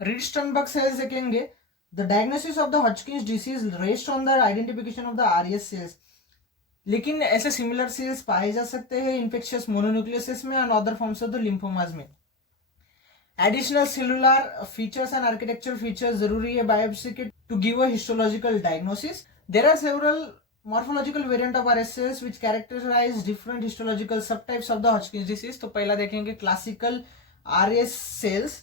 Rid Sternberg cells देखेंगे, the diagnosis of the Hodgkin's disease rest on the identification of the RS cells. लेकिन ऐसे similar sales पाए जा सकते हैं इन्फेक्शियस मोनोन्यूक्लियसिस में and other forms of the lymphomas में। Additional cellular features and architectural features जरूरी है बायोप्सी के to give a histological diagnosis. There are several morphological variant of RS cells which characterize different histological subtypes of the Hodgkin's disease। तो पहला देखेंगे classical RS cells।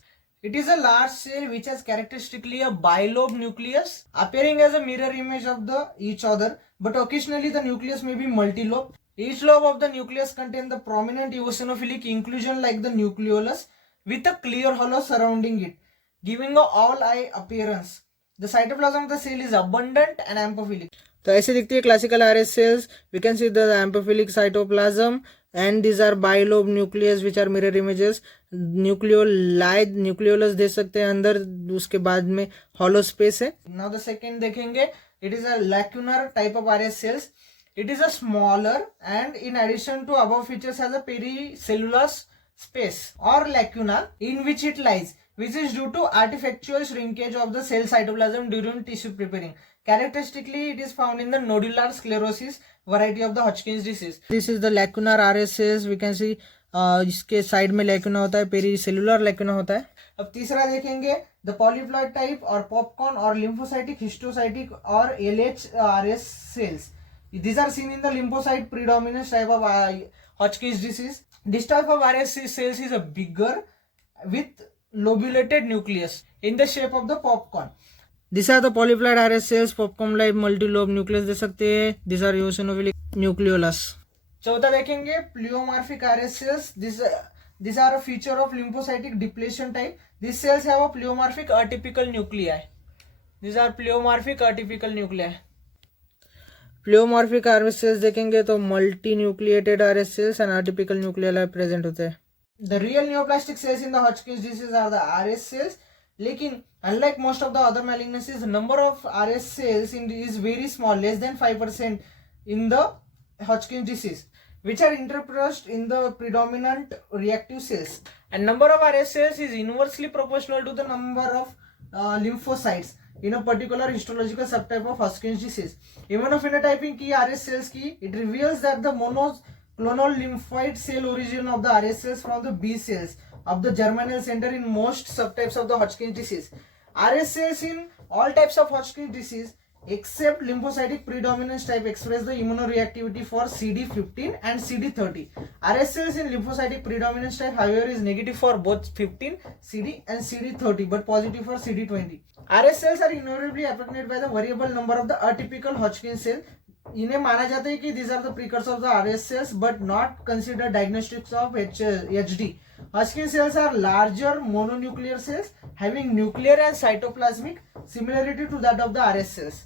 It is a large cell which has characteristically a bilobe nucleus appearing as a mirror image of the each other, but occasionally the nucleus may be multilobe. Each lobe of the nucleus contains the prominent eosinophilic inclusion like the nucleolus with a clear hollow surrounding it, giving a all-eye appearance. The cytoplasm of the cell is abundant and ampophilic। तो ऐसे दिखती है classical RS cells. We can see the amphophilic cytoplasm and these are bilobe nucleus which are mirror images. Nucleolus दे सकते हैं अंदर, उसके बाद में हॉलो स्पेस है। नाउ द सेकेंड देखेंगे, it is a lacunar type of RS cells. It is a smaller and in addition to above features has a pericellular space और lacuna in which it lies, which is due to artificial shrinkage of the cell cytoplasm during tissue preparing. Characteristically, it is found in the nodular sclerosis variety of the Hodgkin's disease. This is the lacunar RS cells. We can see इसके side में lacuna होता है, पेरीसेलुलर lacuna होता है। अब तीसरा देखेंगे, the polyploid type और पॉपकॉर्न और लिम्फोसाइटिक, हिस्टोसाइटिक और LHRS cells. These are seen in the lymphocyte predominance type of Hodgkin's disease. This type of RS cells is a bigger with lobulated nucleus in the shape of the popcorn. These are the polyploid RS cells, popcorn like multilobe nucleus दे सकते हैं। These are eosinophilic nucleolus। चौथा देखेंगे, pleomorphic RS cells। These are a feature of lymphocytic depletion type. These cells have a pleomorphic atypical nuclei. These are pleomorphic atypical nuclei। Pleomorphic RS cells देखेंगे तो multi nucleated RS cells and atypical nuclei present होते हैं। The real neoplastic cells in the Hodgkin's disease are the RS cells. लेकिन unlike most of the other malignancies, the number of RS cells is very small, less than 5% in the Hodgkin's disease, which are interspersed in the predominant reactive cells. And number of RS cells is inversely proportional to the number of lymphocytes in a particular histological subtype of Hodgkin's disease. Immunophenotyping की RS cells की, it reveals that the monoclonal lymphoid cell origin of the RS cells from the B cells of the germinal center in most subtypes of the Hodgkin's disease. RS cells in all types of Hodgkin's disease except lymphocytic predominance type express the immunoreactivity for CD15 and CD30. RS cells in lymphocytic predominance type however is negative for both 15 CD and CD30 but positive for CD20. RS cells are invariably accompanied by the variable number of the atypical Hodgkin's cell. इन्हें माना जाता है कि these are the precursors of the RS cells but not considered diagnostics of HD. Hodgkin cells are larger mononuclear cells having nuclear and cytoplasmic similarity to that of the RS cells.